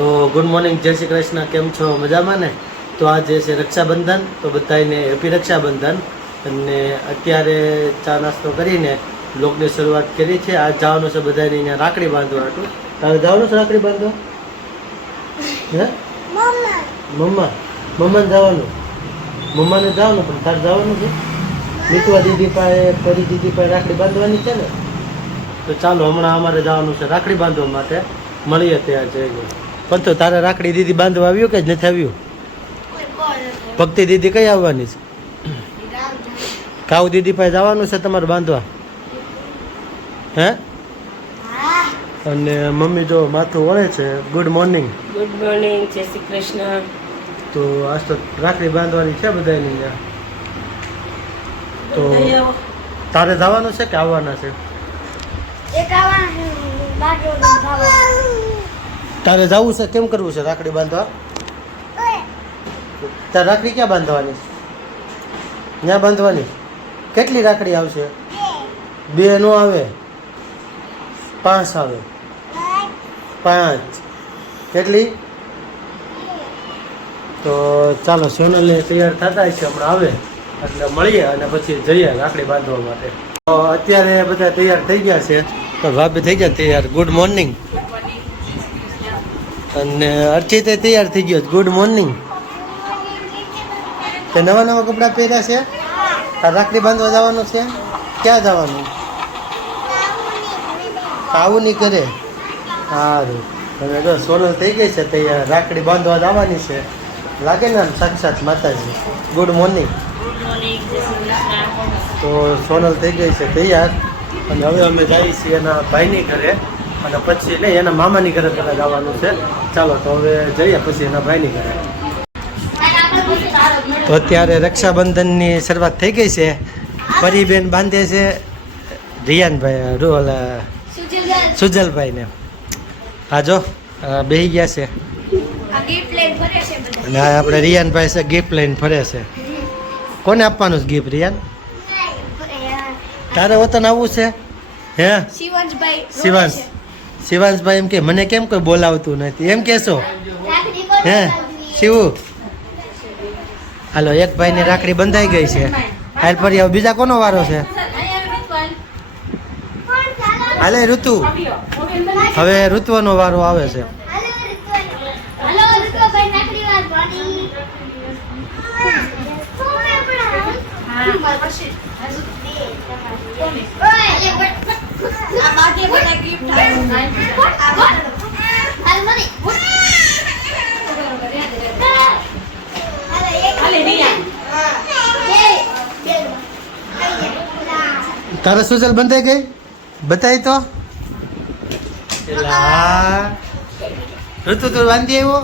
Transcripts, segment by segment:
તો good morning, જય શ્રી કૃષ્ણ, કેમ છો? મજામાં ને? તો આજે છે રક્ષાબંધન, તો બધાને હેપી રક્ષાબંધન. અને અત્યારે ચા નાસ્તો કરીને બ્લોગની શરૂઆત કરી છે. આ જવાનું છે બધાને અહીંયા રાખડી બાંધવા હતું તારે જવાનું છે રાખડી બાંધવા? હે? મમ્મા. મમ્માને જવાનું. મમ્માને જવાનું, પણ તારે જવાનું છે? મિતવા દીદી પાસે, પરી દીદી પાસે રાખડી બાંધવાની છે ને? તો ચાલો, હમણાં અમારે જવાનું છે રાખડી બાંધવા માટે. મળીએ ત્યાં જઈને. પણ તો તારે રાખડી દીદી બાંધવા આવ્યું કે જ નથી આવ્યું? ભક્તિ દીદી કઈ આવવાની છે? કાઉ દીદી પાસે જવાનું છે તમારે બાંધવા? હે? અને મમ્મી જો માથું વળે છે ગુડ મોર્નિંગ ગુડ મોર્નિંગ જય શ્રી કૃષ્ણ. તો આજ તો રાખડી બાંધવાની છે બધાની ત્યાં તો તારે જવાનું છે કે આવવાના છે. તારે જવું છે? કેમ કરવું છે રાખડી બાંધવા? તારે રાખડી ક્યાં બાંધવાની? ત્યાં બાંધવાની? કેટલી રાખડી આવશે? બે નો આવે. પાંચ આવે. પાંચ. કેટલી? તો ચાલો, સોનલને તૈયાર થતા છે હમણાં આવે. એટલે મળીએ અને પછી જઈએ રાખડી બાંધવા માટે. અત્યારે બધા તૈયાર થઈ ગયા છે. તો ભાભી થઈ ગયા તૈયાર. ગુડ મોર્નિંગ અને અર્ચિતે તૈયાર થઈ ગયો ગુડ મોર્નિંગ તે નવા નવા કપડાં પહેર્યા છે? રાખડી બાંધવા જવાનું છે? ક્યાં જવાનું? આવું નહીં કરે સારું. હવે જો સોનલ થઈ ગઈ છે તૈયાર રાખડી બાંધવા જવાની છે. લાગે ને આમ સાક્ષાત માતાજી. ગુડ મોર્નિંગ તો સોનલ થઈ ગઈ છે તૈયાર. અને હવે અમે જઈએ છીએ એના ભાઈની ઘરે. અને પછી નહીં એના મામાની ઘરે પહેલાં જવાનું છે. ચાલો તો હવે જઈએ પછી એના ભાઈની ઘરે. તો અત્યારે રક્ષાબંધનની શરૂઆત થઈ ગઈ છે. પરીબેન બાંધે છે રિયાનભાઈ રો સુજલભાઈને. હા જો બેહી ગયા છે. અને આપણે રિયાનભાઈ છે ગિફ્ટ લઈને ફરે છે. કોને આપવાનું છે ગિફ્ટ રિયાન? તારે વતન આવવું છે? હે? શિવંશભાઈ શિવાંશ. શિવાંશભાઈ એમ કે, મને કેમ કોઈ બોલાવતું નથી? એમ કહેશો હે? શિવુ? હાલો, એક ભાઈની રાખડી બંધાઈ ગઈ છે. હાલ હવે બીજા કોનો વારો છે? હાલે, ઋતુ. હવે ઋતુનો વારો આવે છે. તારે સુજલ બંધાઈ ગઈ? બતાવી તો. ઋતુ તું બાંધી આવ્યો?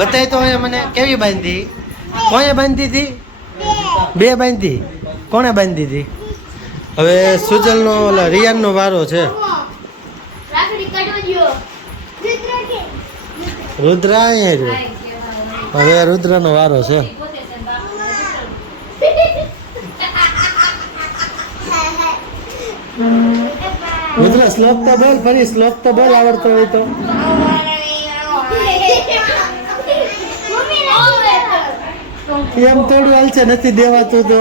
બતાવી તો મને કેવી બાંધી? કોણે બાંધી હતી? બે બાંધી. કોણે બાંધી હતી? હવે સુજલનો ઓલા રિયાનનો વારો છે. રુદ્ર અહીંયા રહ્યો હવે રુદ્રનો વારો છે. રુદ્ર શ્લોક તો બોલ ફરી શ્લોક તો બોલ આવડતો હોય તો. એમ થોડું હાલશે નથી દેવાતું તો.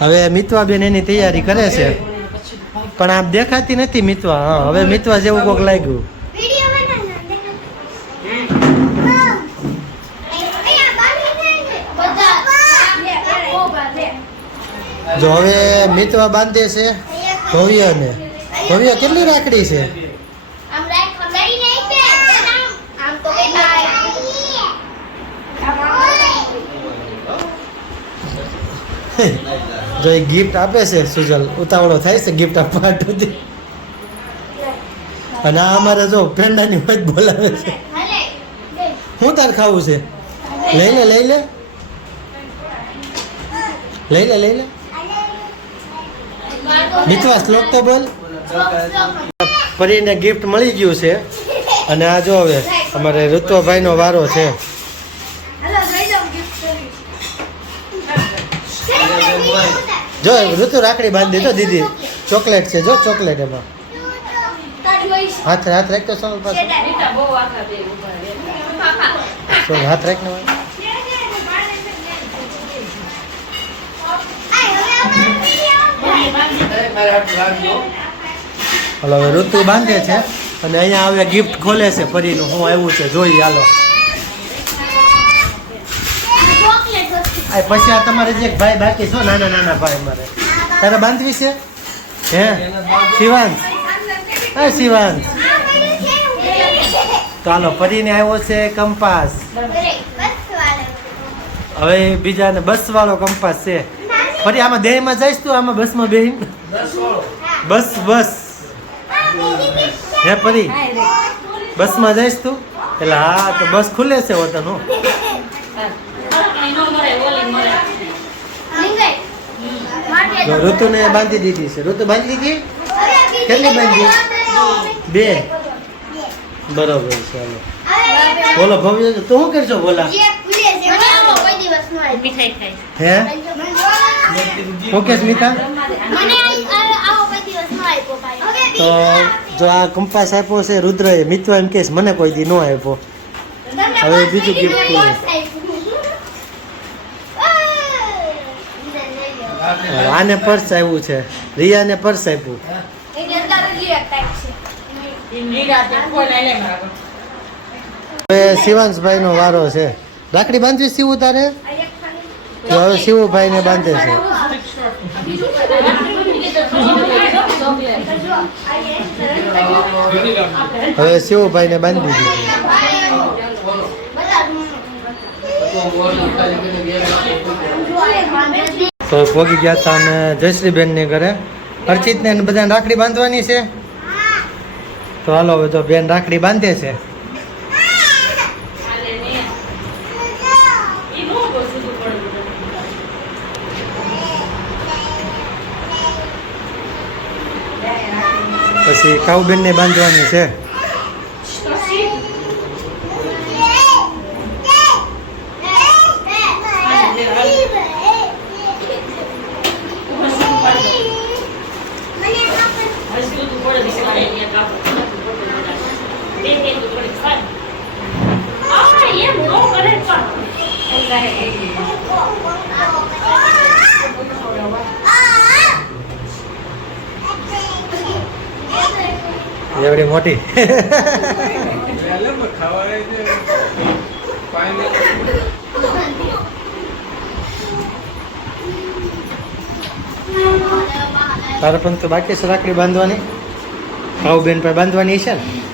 હવે મિતવા બેન એની તૈયારી કરે છે. પણ આમ દેખાતી નથી મિતવા હા હવે મિતવા જેવું કોક લાગ્યું. જો હવે મિતવા બાંધે છે ભવ્યને. ભવ્ય કેટલી રાખડી છે? જો એ ગિફ્ટ આપે છે, સુજલ, ઉતાવળો થાય છે ગિફ્ટ આપવા. અને આ અમારે જો પેંડાની વાત બોલાવે છે. હું તાર ખાવું છે? લઈ લે લઈ લે. લઈ લે લઈ લે. મિતવા શ્લોક તો બોલ. પરીને ગિફ્ટ મળી ગયું છે. અને આ જો હવે અમારે ઋત્વભાઈનો વારો છે. જો, ઋતુ રાખડી બાંધી તો દીદી ચોકલેટ છે, જો, ચોકલેટ એમાં હાથ હાથ રાખતો સોનલ પાસે. સોનલ હાથ રાખને. હલો, હવે ઋતુ બાંધે છે, અને અહીંયા હવે ગિફ્ટ ખોલે છે પરીનું હું આવ્યું છે, જોઈ, હાલો આ પછી આ તમારે જે ભાઈ બાકી છો, નાના નાના ભાઈ મારે તારે બાંધવી છે? હે? શિવાંશ? હા શિવાંશ. તો હાલો, ફરીને આવ્યો છે કંપાસ. હવે બીજાને બસ વાળો કંપાસ છે. ફરી આમાં દેહમાં જઈશ તું, આમાં બસમાં બેહીન. બસ બસ. હે પરી બસમાં જઈશ તું? એટલે હા, તો બસ ખુલે છે વતન કાંઈ ન મળે, ઓલી મળે. જો ઋતુને બાંધી દીધી છે. ઋતુ બાંધી દીધી? કેટલી બાંધી? બે. બરોબર ચાલો બોલો, ભવ્ય, તું શું કરશો બોલા. હે? ઓકે સ્મિતા તો જો આ કંપાસ આપ્યો છે રુદ્ર એ મિત્ર એમ કેસ મને કોઈ દી ન આપ્યો. હવે બીજું gift ખોલું. આને પર્સ આવ્યું છે. રિયાને પર્સ આપ્યું. હવે શિવાંશભાઈ નો વારો છે. રાખડી બાંધવી શિવું તારે? તો હવે શિવુભાઈ ને બાંધે છે. હવે શિવુભાઈ ને બાંધી દીધી. તો પોગી ગયા હતા અમે જયશ્રીબેન ને ઘરે. અર્ચિત ને બધાને રાખડી બાંધવાની છે. તો હાલો, હવે તો બેન રાખડી બાંધે છે. પછી કાઉબેન ને બાંધવાની છે હવે સીધું પડે બિચારા એને કાપડ કાપડ પડે બધા. બે બે તો પડે સારું. આ એમ ન કરે પણ. એવડી મોટી. તારા પણ તો બાકી છે રાખડી બાંધવાની? કાઉબેન પર બાંધવાની છે? ને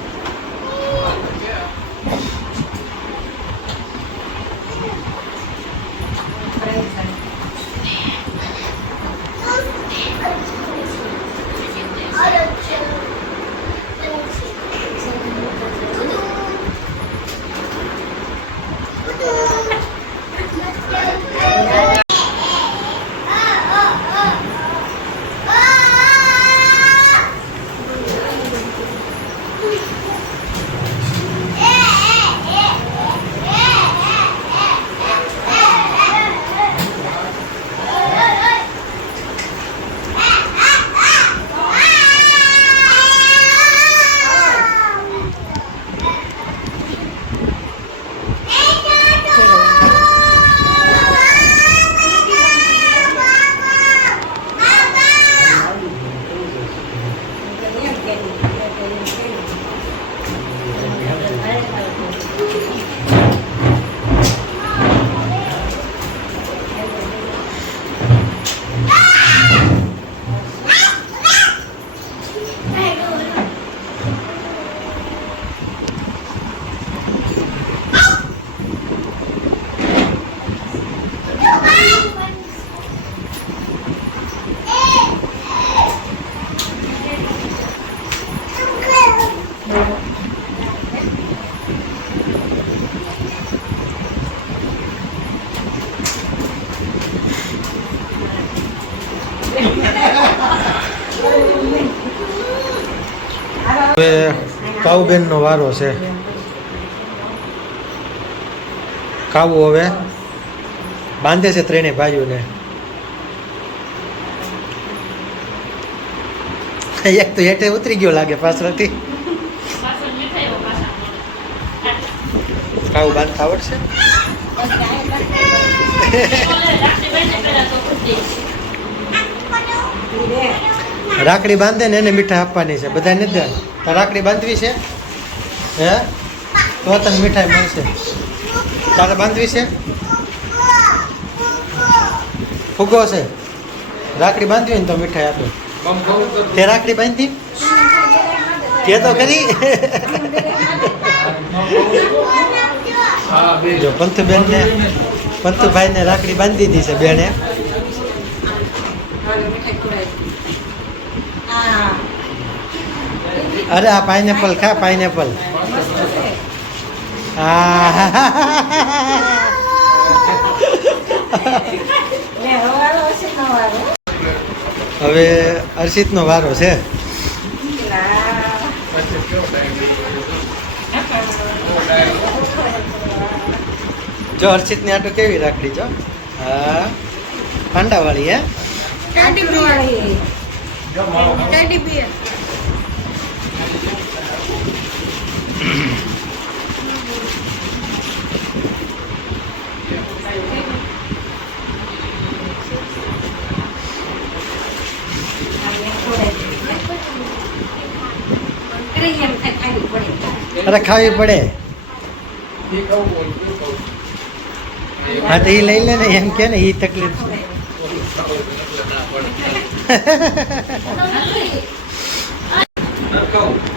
કાવુબેનનો વારો છે. કાવું હવે બાંધે છે ત્રણેય ભાઈઓને. એક તો હેઠે ઉતરી ગયો લાગે પાછળથી. કાવું બાંધતા આવડશે? રાખડી બાંધે ને એને મીઠા આપવાની છે. બધા નથી રાખડી બાંધવી છે? હે? તો તને મીઠાઈ મળશે. તારે બાંધવી છે? ફુગ્ગો છે. રાખડી બાંધવી ને તો મીઠાઈ આપે. તે રાખડી બાંધી? કે તો કરી. જો પંથુબેન ને પંથુભાઈ ને રાખડી બાંધી દીધી છે બેને. અરે આ પાઇનેપલ ખા પાઇનેપલ હવે અર્ષિતનો વારો છે. જો હર્ષિતની આટો કેવી રાખડી જો? હા. પાંડાવાળી હે? અરે ખાવી પડે. હા તો એ લઈ લે ને એમ કે ને એ તકલીફ છે.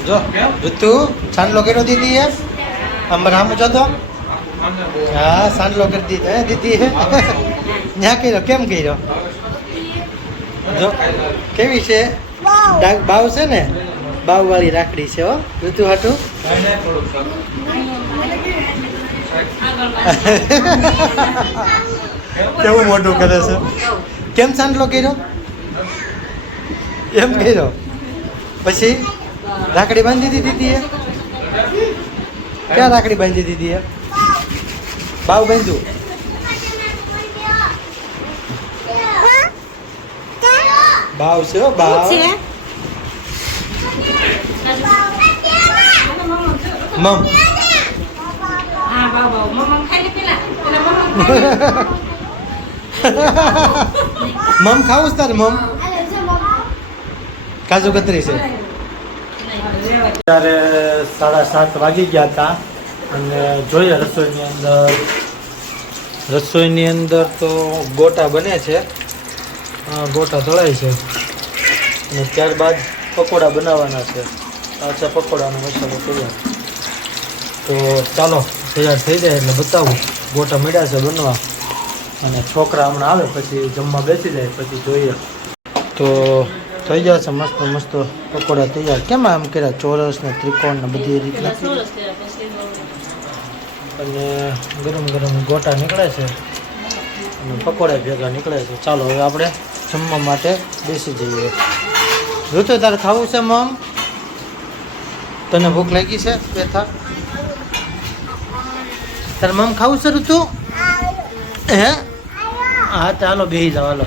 જો ઋતુ સાંડલો કર્યો દીધી હે? અંબરામ રામ જો તો? હા સાંડલો કરી દીધો હે દીદી હે? ત્યાં કર્યો કેમ કર્યો? જો કેવી છે? ડાક બાવ છે ને? બાવવાળી રાખડી છે હો. ઋતુ હાટું? કેવું મોટું કરે છે? કેમ સાંડલો કર્યો? એમ કર્યો? પછી? રાખડી બાંધી દીધી હતી એ? ક્યાં રાખડી બાંધી દીધી એ? બાવ બાંધ્યું? બાવ છે બાવ. મમ. મમ ખાવું છે તારે મમ. કાજુ કતરી છે. ત્યારે સાડા સાત વાગી ગયા હતા અને જોઈએ રસોઈની અંદર. રસોઈની અંદર તો ગોટા બને છે. ગોટા તળાય છે. અને ત્યારબાદ પકોડા બનાવવાના છે. અચ્છા પકોડાનો મસાલો તૈયાર. તો ચાલો, તૈયાર થઈ જાય એટલે બતાવું. ગોટા મળ્યા છે બનવા. અને છોકરા હમણાં આવે, પછી જમવા બેસી જાય, પછી જોઈએ. તો થઈ જશે છે મસ્ત મસ્ત પકોડા તૈયાર. કેમ આમ કર્યા? ચોરસ ને ત્રિકોણ ને બધી રીતના? અને ગરમ ગરમ ગોટા નીકળે છે. અને પકોડા ભેગા નીકળે છે. ચાલો હવે આપણે જમવા માટે બેસી જઈએ. ઋતુ તારે ખાવું છે મમ? તને ભૂખ લાગી છે બેથા તારે મમ ખાવું છે ઋતુ? હે? હા ચાલો બેસી જાવ હાલો.